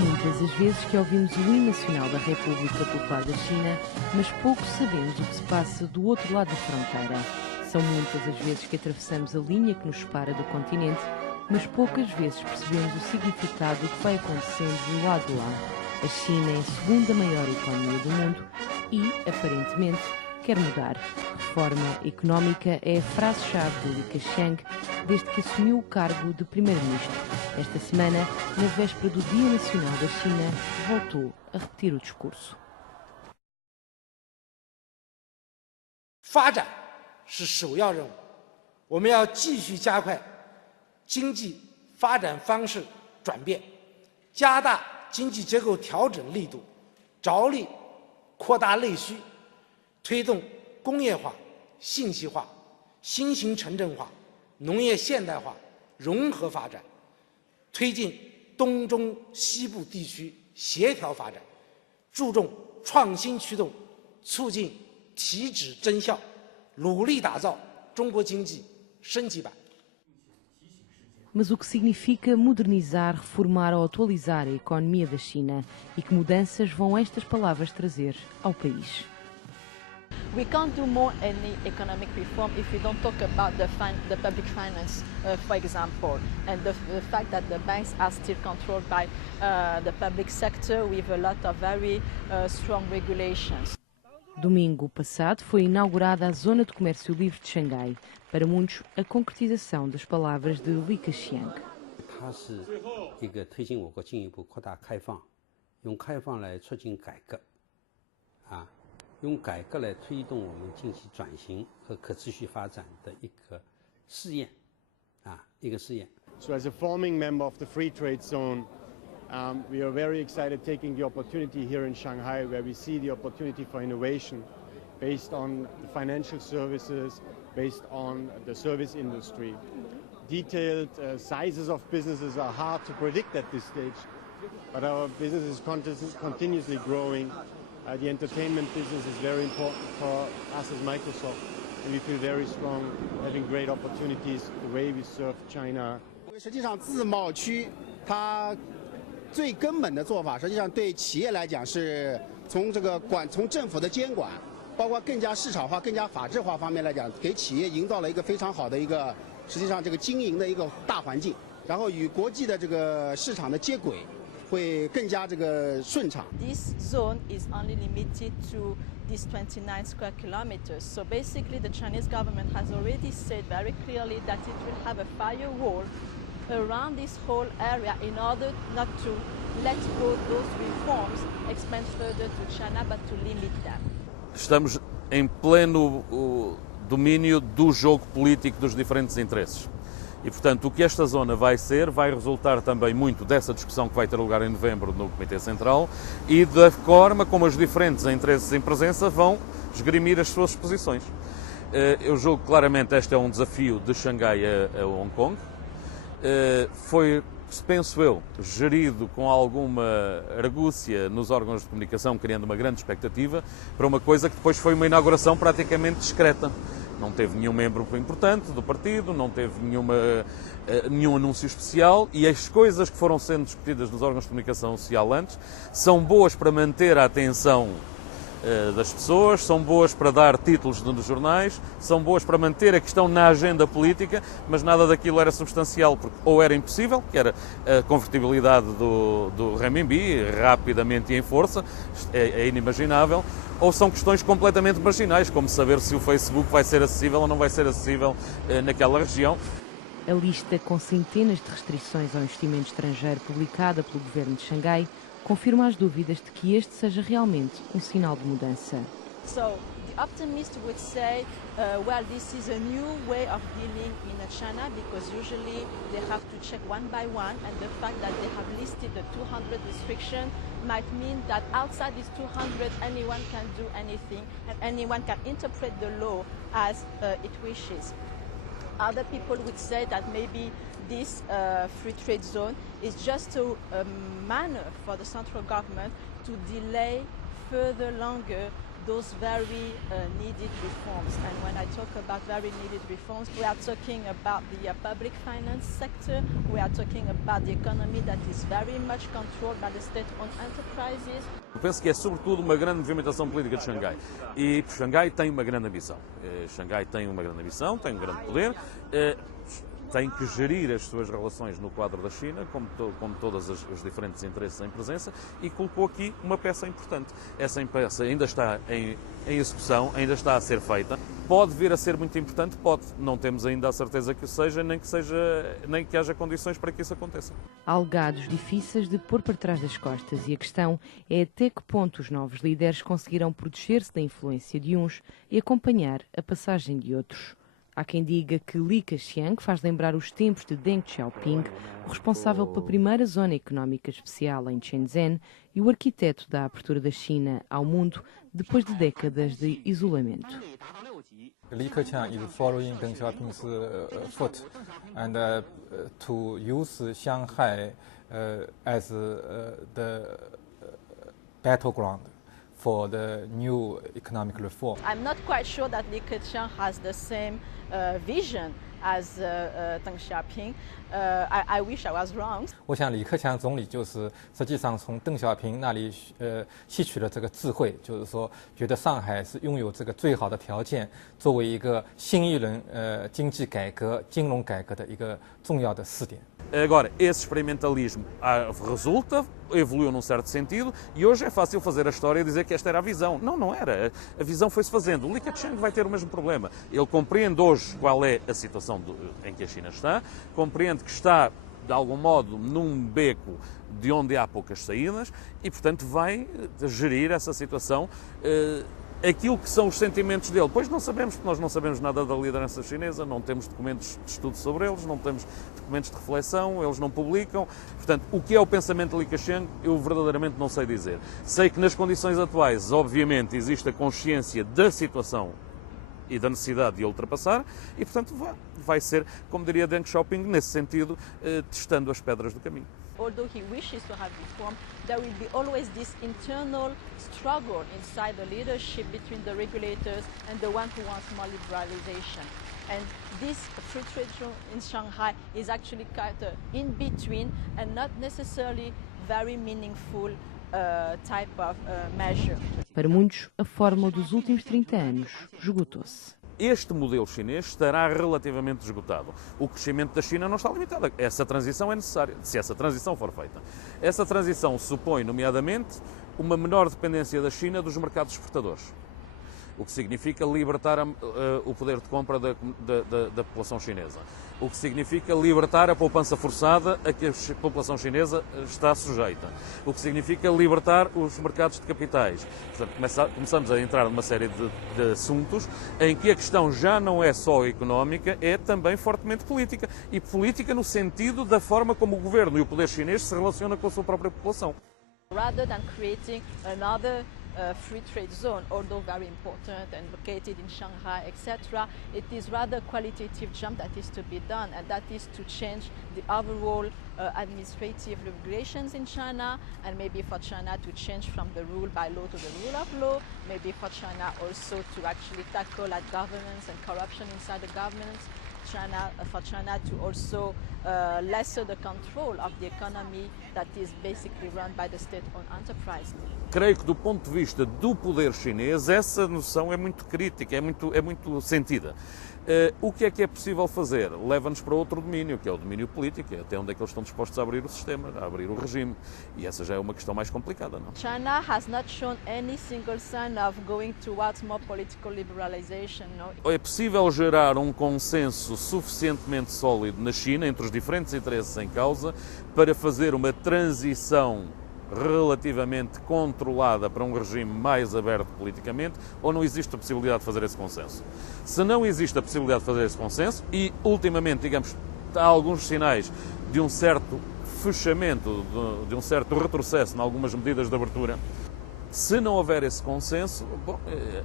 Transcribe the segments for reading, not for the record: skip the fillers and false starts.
muitas as vezes que ouvimos o hino nacional da República Popular da China, mas pouco sabemos o que se passa do outro lado da fronteira. São muitas as vezes que atravessamos a linha que nos separa do continente, mas poucas vezes percebemos o significado do que vai acontecendo do lado de lá. A China é a segunda maior economia do mundo e, aparentemente, quer mudar. Reforma económica é a frase-chave de Li Keqiang desde que assumiu o cargo de primeiro-ministro. Esta semana, na véspera do Dia Nacional da China, voltou a repetir o discurso. 发展是首要任务，我们要继续加快经济发展方式转变，加大经济结构调整力度，着力扩大内需，推动工业化、信息化、新型城镇化、农业现代化融合发展，推进东中西部地区协调发展，注重创新驱动，促进提质增效，努力打造中国经济升级版。 Mas o que significa modernizar, reformar ou atualizar a economia da China e que mudanças vão estas palavras trazer ao país? We can't do more any economic reform if we don't talk about the public finance, for example, and the fact that the banks are still controlled by the public sector with a lot of very strong regulations. Domingo passado foi inaugurada a Zona de Comércio Livre de Xangai, para muitos a concretização das palavras de Li Keqiang. 它是一个推进我国进一步扩大开放，用开放来促进改革，用改革来推动我们经济转型和可持续发展的一个试验，一个试验。 So as a forming member of the Free Trade Zone, we are very excited taking the opportunity here in Shanghai, where we see the opportunity for innovation based on the financial services, based on the service industry. Detailed sizes of businesses are hard to predict at this stage, but our business is continuously growing. The entertainment business is very important for us as Microsoft, and we feel very strong having great opportunities the way we serve China. 实际上，自贸区它最根本的做法，实际上对企业来讲是从从政府的监管，包括更加市场化、更加法治化方面来讲，给企业营造了一个非常好的一个实际上这个经营的一个大环境，然后与国际的这个市场的接轨。 会更加这个顺畅。This zone is only limited to these 29 square kilometers. So basically, the Chinese government has already said very clearly that it will have a firewall around this whole area in order not to let go those reforms expand further to China, but to limit them. Estamos em pleno domínio do jogo político dos diferentes interesses. E, portanto, o que esta zona vai ser, vai resultar também muito dessa discussão que vai ter lugar em novembro no Comitê Central e da forma como os diferentes interesses em presença vão esgrimir as suas posições. Eu julgo claramente este é um desafio de Xangai a Hong Kong. Foi, penso eu, gerido com alguma argúcia nos órgãos de comunicação, criando uma grande expectativa para uma coisa que depois foi uma inauguração praticamente discreta. Não teve nenhum membro importante do partido, não teve nenhum anúncio especial e as coisas que foram sendo discutidas nos órgãos de comunicação social antes são boas para manter a atenção das pessoas, são boas para dar títulos nos jornais, são boas para manter a questão na agenda política, mas nada daquilo era substancial, porque ou era impossível, que era a convertibilidade do renminbi, rapidamente e em força, é inimaginável, ou são questões completamente marginais, como saber se o Facebook vai ser acessível ou não vai ser acessível naquela região. A lista com centenas de restrições ao investimento estrangeiro publicada pelo governo de Xangai confirma as dúvidas de que este seja realmente sinal de mudança. So the optimist would say, well, this is a new way of dealing in China because usually they have to check one by one, and the fact that they have listed the 200 restriction might mean that outside these 200 anyone can do anything and anyone can interpret the law as it wishes. Other people would say that maybe this free trade zone is just a manner for the central government to delay further longer those very needed reforms. And when I talk about very needed reforms, we are talking about the public finance sector, we are talking about the economy that is very much controlled by the state-owned enterprises. Eu penso que é sobretudo uma grande movimentação política de Xangai. E Xangai tem uma grande ambição. Xangai tem uma grande ambição, tem um grande poder. Tem que gerir as suas relações no quadro da China, como todos os diferentes interesses em presença, e colocou aqui uma peça importante. Essa peça ainda está em execução, ainda está a ser feita. Pode vir a ser muito importante, pode. Não temos ainda a certeza que o seja, nem que haja condições para que isso aconteça. Há legados difíceis de pôr para trás das costas e a questão é até que ponto os novos líderes conseguirão proteger-se da influência de uns e acompanhar a passagem de outros. Há quem diga que Li Keqiang faz lembrar os tempos de Deng Xiaoping, o responsável pela primeira zona económica especial em Shenzhen e o arquiteto da abertura da China ao mundo depois de décadas de isolamento. Li Keqiang is following Deng Xiaoping's foot and to use Shanghai as the battleground for the new economic reform. I'm not quite sure that Li Keqiang has the same vision as Deng Xiaoping. I wish I was wrong. 我想李克强总理就是实际上从邓小平那里吸取了这个智慧，就是说觉得上海是拥有这个最好的条件，作为一个新一轮经济改革、金融改革的一个重要的试点。 Agora, esse experimentalismo resulta, evoluiu num certo sentido e hoje é fácil fazer a história e dizer que esta era a visão. Não, não era. A visão foi-se fazendo. O Li Keqiang vai ter o mesmo problema. Ele compreende hoje qual é a situação em que a China está, compreende que está, de algum modo, num beco de onde há poucas saídas e, portanto, vai gerir essa situação. Aquilo que são os sentimentos dele, pois não sabemos, porque nós não sabemos nada da liderança chinesa, não temos documentos de estudo sobre eles, não temos documentos de reflexão, eles não publicam. Portanto, o que é o pensamento de Li Keqiang, eu verdadeiramente não sei dizer. Sei que nas condições atuais, obviamente, existe a consciência da situação e da necessidade de ultrapassar e, portanto, vai ser, como diria Deng Xiaoping, nesse sentido, testando as pedras do caminho. Although he wishes to have reform, there will be always this internal struggle inside the leadership between the regulators and the one who wants more liberalization. And this free trade zone in Shanghai is actually kind of in between and not necessarily very meaningful type of measure. Para muitos, a fórmula dos últimos 30 anos esgotou-se. Este modelo chinês estará relativamente esgotado. O crescimento da China não está limitado. Essa transição é necessária, se essa transição for feita. Essa transição supõe, nomeadamente, uma menor dependência da China dos mercados exportadores, o que significa libertar o poder de compra da população chinesa, o que significa libertar a poupança forçada a que a população chinesa está sujeita, o que significa libertar os mercados de capitais. Portanto, começamos a entrar numa série de assuntos em que a questão já não é só económica, é também fortemente política. E política no sentido da forma como o governo e o poder chinês se relacionam com a sua própria população. Rather than creating another free trade zone, although very important and located in Shanghai, etc., it is rather a qualitative jump that is to be done, and that is to change the overall administrative regulations in China, and maybe for China to change from the rule by law to the rule of law, maybe for China also to actually tackle at governance and corruption inside the governance, for China to also lessen the control of the economy that is basically run by the state-owned enterprise. Creio que do ponto de vista do poder chinês essa noção é muito crítica, é muito sentida. O que é possível fazer? Leva-nos para outro domínio, que é o domínio político, até onde é que eles estão dispostos a abrir o sistema, a abrir o regime. E essa já é uma questão mais complicada, não? China has not shown any single sign of going towards more political liberalization, no? É possível gerar um consenso suficientemente sólido na China, entre os diferentes interesses em causa, para fazer uma transição relativamente controlada para um regime mais aberto politicamente, ou não existe a possibilidade de fazer esse consenso? Se não existe a possibilidade de fazer esse consenso, e ultimamente, digamos, há alguns sinais de um certo fechamento, de um certo retrocesso em algumas medidas de abertura, se não houver esse consenso,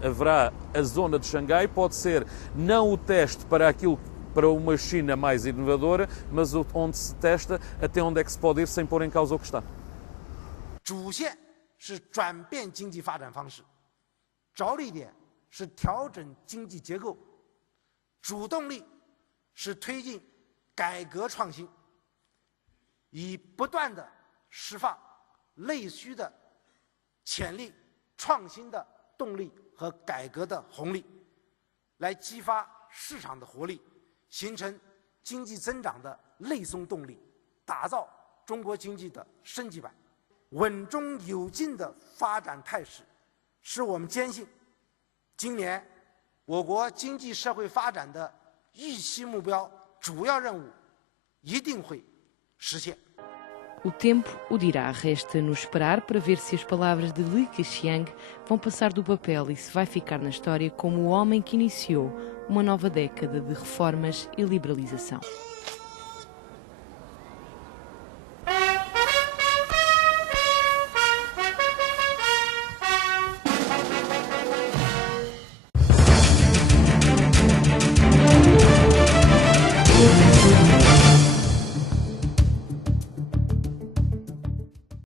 haverá a zona de Xangai, pode ser não o teste para uma China mais inovadora, mas onde se testa até onde é que se pode ir sem pôr em causa o que está. 主线是转变经济发展方式，着力点是调整经济结构，主动力是推进改革创新，以不断的释放内需的潜力、创新的动力和改革的红利，来激发市场的活力，形成经济增长的内松动力，打造中国经济的升级版。稳中有进的发展态势，使我们坚信，今年我国经济社会发展的预期目标、主要任务一定会实现。O tempo o dirá. Resta-nos esperar para ver se as palavras de Li Keqiang vão passar do papel e se vai ficar na história como o homem que iniciou uma nova década de reformas e liberalização.